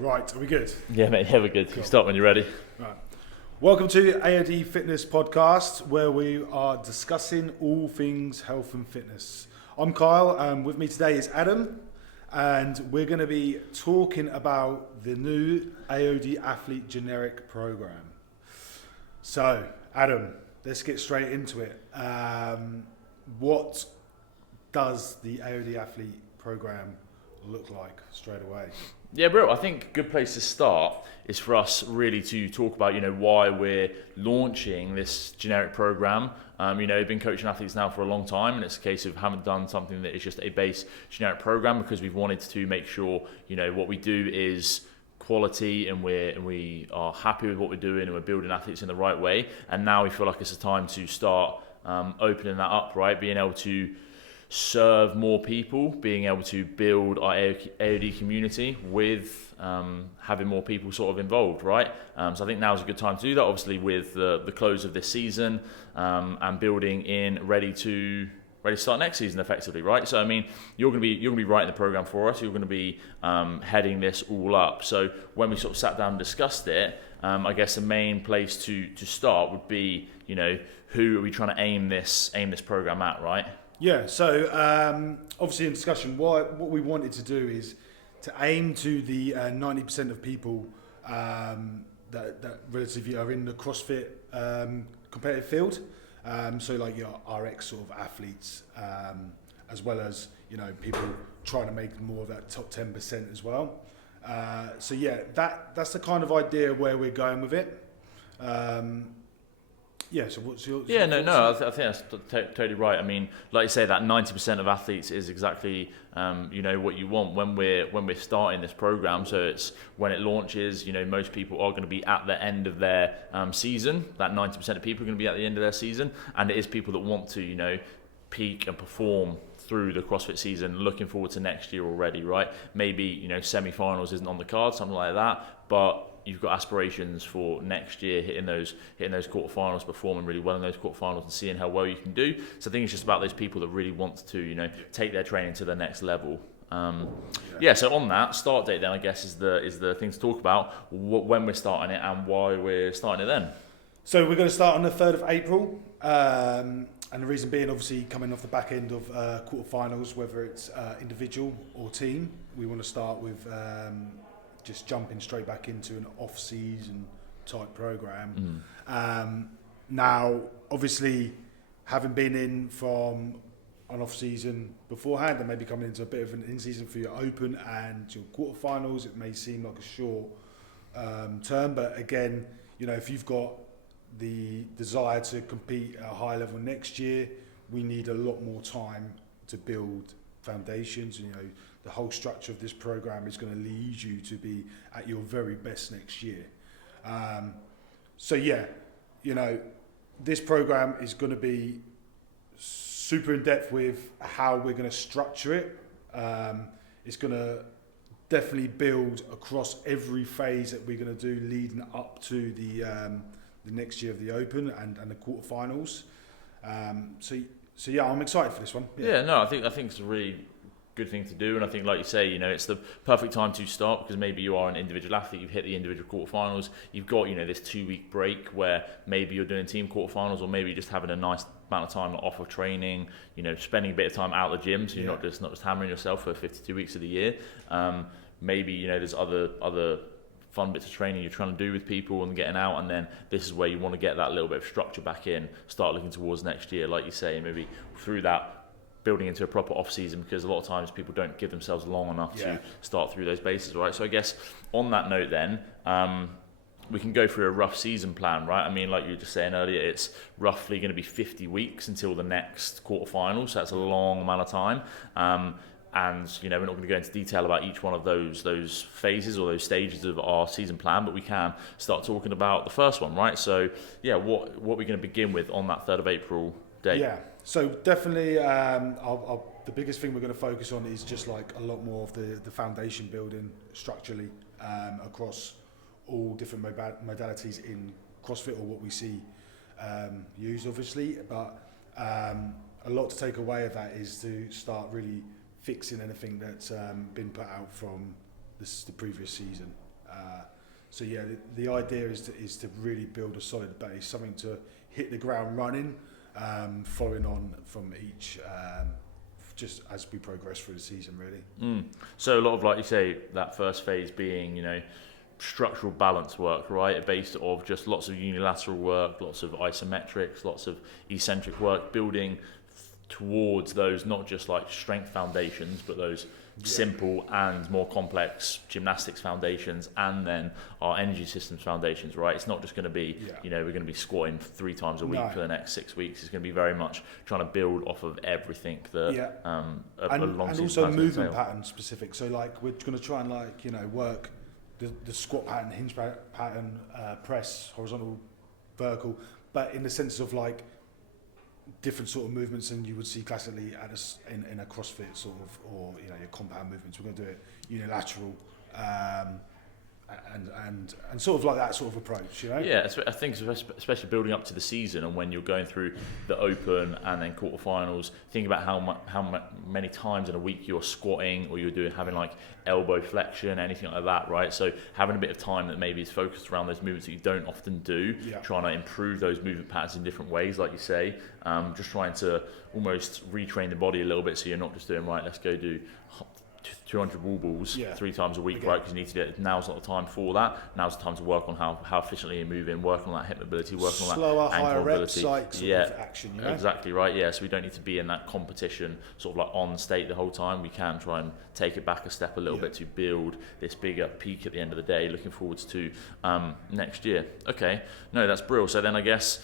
Right, are we good? Yeah, mate, yeah, we're good. Cool. You start when you're ready. Right. Welcome to AOD Fitness Podcast, where we are discussing all things health and fitness. I'm Kyle, and with me today is Adam, and we're going to be talking about the new AOD Athlete Generic Program. So, Adam, let's get straight into it. What does the AOD Athlete Program look like straight away? Yeah, bro, I think a good place to start is for us really to talk about, why we're launching this generic program. We've been coaching athletes now for a long time, and it's a case of haven't done something that is just a base generic program because we've wanted to make sure, what we do is quality and we are happy with what we're doing and we're building athletes in the right way. And now we feel like it's a time to start opening that up, right? Being able to serve more people, being able to build our AOD community with having more people sort of involved, right? So I think now is a good time to do that, obviously with the close of this season and building in ready to start next season effectively, right? So I mean, you're gonna be writing the program for us. You're gonna be heading this all up. So when we sort of sat down and discussed it, I guess the main place to start would be, who are we trying to aim this program at, right? Yeah, so obviously in discussion, what we wanted to do is to aim to the 90% of people that relatively are in the CrossFit competitive field. So like your RX sort of athletes, as well as, people trying to make more of that top 10% as well. So yeah, that's the kind of idea where we're going with it. Yeah, so what's your... Yeah, I think that's totally right. I mean, like you say, that 90% of athletes is exactly, what you want when we're starting this program. So it's when it launches, most people are going to be at the end of their season. That 90% of people are going to be at the end of their season. And it is people that want to, peak and perform through the CrossFit season, looking forward to next year already, right? Maybe, semi-finals isn't on the card, something like that, but you've got aspirations for next year, hitting those quarterfinals, performing really well in those quarterfinals, and seeing how well you can do. So I think it's just about those people that really want to, take their training to the next level. So on that start date, then I guess is the thing to talk about when we're starting it and why we're starting it then. So we're going to start on the 3rd of April, and the reason being, obviously, coming off the back end of quarterfinals, whether it's individual or team, we want to start with. Just jumping straight back into an off-season type program. Now, obviously, having been in from an off-season beforehand and maybe coming into a bit of an in-season for your open and your quarterfinals, it may seem like a short term. But again, if you've got the desire to compete at a high level next year, we need a lot more time to build foundations. The whole structure of this program is going to lead you to be at your very best next year. This program is going to be super in depth with how we're going to structure it. It's going to definitely build across every phase that we're going to do leading up to the next year of the Open and the quarterfinals. So yeah, I'm excited for this one. I think it's a really good thing to do, and I think, like you say, it's the perfect time to start because maybe you are an individual athlete, you've hit the individual quarterfinals, you've got this 2-week break where maybe you're doing team quarterfinals, or maybe just having a nice amount of time off of training, spending a bit of time out of the gym, so you're not just hammering yourself for 52 weeks of the year. Maybe there's other fun bits of training you're trying to do with people and getting out, and then this is where you want to get that little bit of structure back in, start looking towards next year, like you say, and maybe through that building into a proper off-season, because a lot of times people don't give themselves long enough to start through those bases, right? So I guess on that note then, we can go through a rough season plan, right? I mean, like you were just saying earlier, it's roughly going to be 50 weeks until the next quarterfinal, so that's a long amount of time. And we're not going to go into detail about each one of those phases or those stages of our season plan, but we can start talking about the first one, right? So yeah, what we're going to begin with on that 3rd of April date. Yeah, so definitely the biggest thing we're going to focus on is just like a lot more of the foundation building structurally across all different modalities in CrossFit, or what we see used, obviously. But a lot to take away of that is to start really fixing anything that's been put out from the previous season. So yeah, the idea is to really build a solid base, something to hit the ground running, following on from each, just as we progress through the season, really. So a lot of, like you say, that first phase being, structural balance work, right? Based of just lots of unilateral work, lots of isometrics, lots of eccentric work, building towards those not just like strength foundations, but those simple and more complex gymnastics foundations, and then our energy systems foundations, right? It's not just going to be, we're going to be squatting 3 times a week for the next 6 weeks. It's going to be very much trying to build off of everything that a long and also movement pattern specific. So like we're going to try and work the squat pattern, hinge pattern, press, horizontal, vertical, but in the sense of like different sort of movements than you would see classically in a CrossFit sort of, or your compound movements. We're going to do it unilateral, and sort of like that sort of approach, Yeah, I think especially building up to the season, and when you're going through the Open and then quarterfinals, think about how many times in a week you're squatting, or you're having like elbow flexion, anything like that, right? So having a bit of time that maybe is focused around those movements that you don't often do, trying to improve those movement patterns in different ways, like you say, just trying to almost retrain the body a little bit, so you're not just doing, right, let's go do 200 wall balls 3 times a week, right? Because you need to do it. Now's not the time for that. Now's the time to work on how efficiently you move in, work on that hip mobility, work on that slower, ankle higher mobility. reps, sort of action. Exactly right. Yeah, so we don't need to be in that competition sort of like on state the whole time. We can try and take it back a step a little bit to build this bigger peak at the end of the day. Looking forwards to next year. Okay, no, that's brilliant. So then I guess,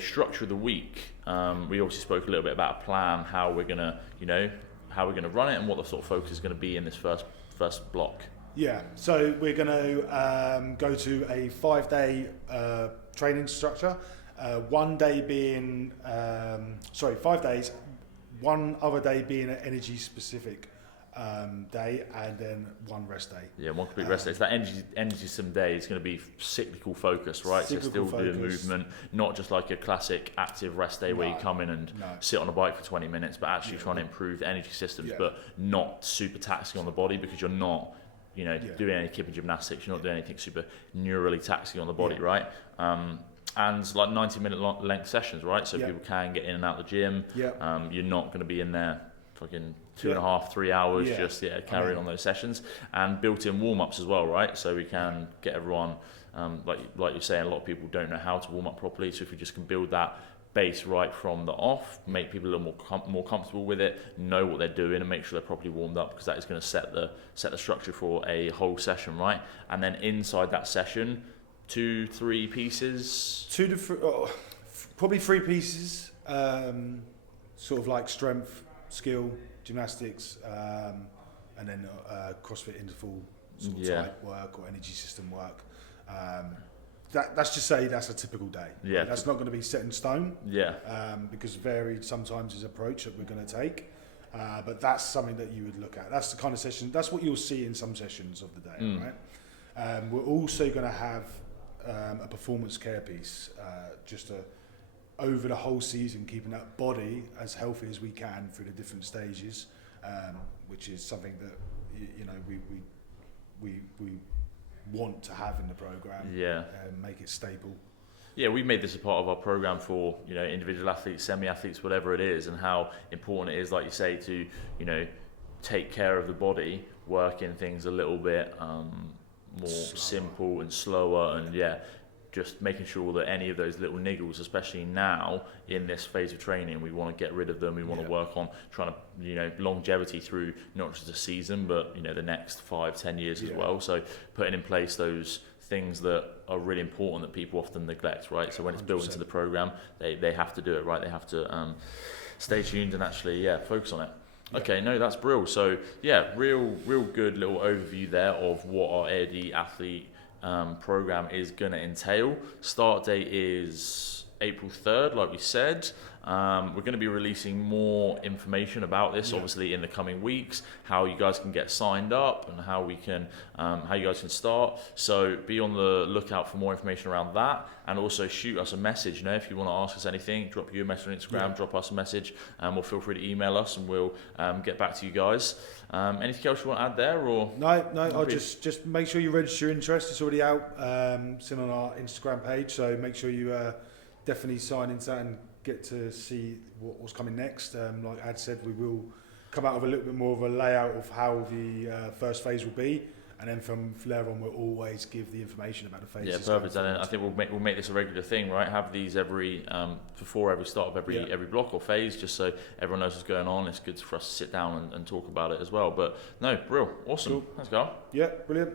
structure of the week. We obviously spoke a little bit about a plan, how we're gonna, how we're going to run it, and what the sort of focus is going to be in this first block. Yeah, so we're going to go to a 5-day training structure. 1 day being, 5 days, one other day being an energy specific day, and then one rest day. Yeah, one complete rest day. So that energy system day is going to be cyclical focus, right? So still doing movement, not just like a classic active rest day where you come in and sit on a bike for 20 minutes, but actually trying to improve the energy systems, but not super taxing on the body, because you're not, doing any kipping gymnastics. You're not doing anything super neurally taxing on the body, right? And like 90-minute length sessions, right? So people can get in and out of the gym. You're not going to be in there fucking 2.5, 3 hours just carrying on those sessions, and built-in warm-ups as well, right? So we can get everyone, like you're saying, a lot of people don't know how to warm up properly. So if we just can build that base right from the off, make people a little more comfortable with it, know what they're doing, and make sure they're properly warmed up, because that is going to set the structure for a whole session, right? And then inside that session, 2-3 pieces, probably 3 pieces, sort of like strength, skill, gymnastics, and then CrossFit interval sort of type work or energy system work. That's just say that's a typical day. Yeah, that's not going to be set in stone. Yeah, because varied sometimes is approach that we're going to take. But that's something that you would look at. That's the kind of session. That's what you'll see in some sessions of the day, right? We're also going to have a performance care piece, just over the whole season, keeping that body as healthy as we can through the different stages, which is something that we want to have in the program. And make it stable. Yeah, we made this a part of our program for individual athletes, semi-athletes, whatever it is, and how important it is, like you say, to take care of the body, work in things a little bit more simple and slower, and just making sure that any of those little niggles, especially now in this phase of training, we want to get rid of them. We want to work on trying to, longevity through not just a season, but, the next 5-10 years as well. So putting in place those things that are really important that people often neglect, right? So when it's built 100%. Into the program, they have to do it, right? They have to stay tuned and actually, focus on it. Okay, no, that's brilliant. So real good little overview there of what our AOD athlete program is going to entail. Start date is April 3rd, like we said. We're going to be releasing more information about this, obviously, in the coming weeks. How you guys can get signed up and how you guys can start. So be on the lookout for more information around that, and also shoot us a message. If you want to ask us anything, drop you a message on Instagram, drop us a message, and we'll feel free to email us, and we'll get back to you guys. Anything else you want to add there, or no? I'll just make sure you register your interest. It's already out. It's on our Instagram page, so make sure you definitely sign into that and get to see what's coming next. Like Ad said, we will come out with a little bit more of a layout of how the first phase will be, and then from there on we'll always give the information about the phases. Yeah, perfect. And I think we'll make this a regular thing, right? Have these every before every start of every block or phase, just so everyone knows what's going on. It's good for us to sit down and talk about it as well. But no, real awesome. Cool. Let's go. Yeah, brilliant.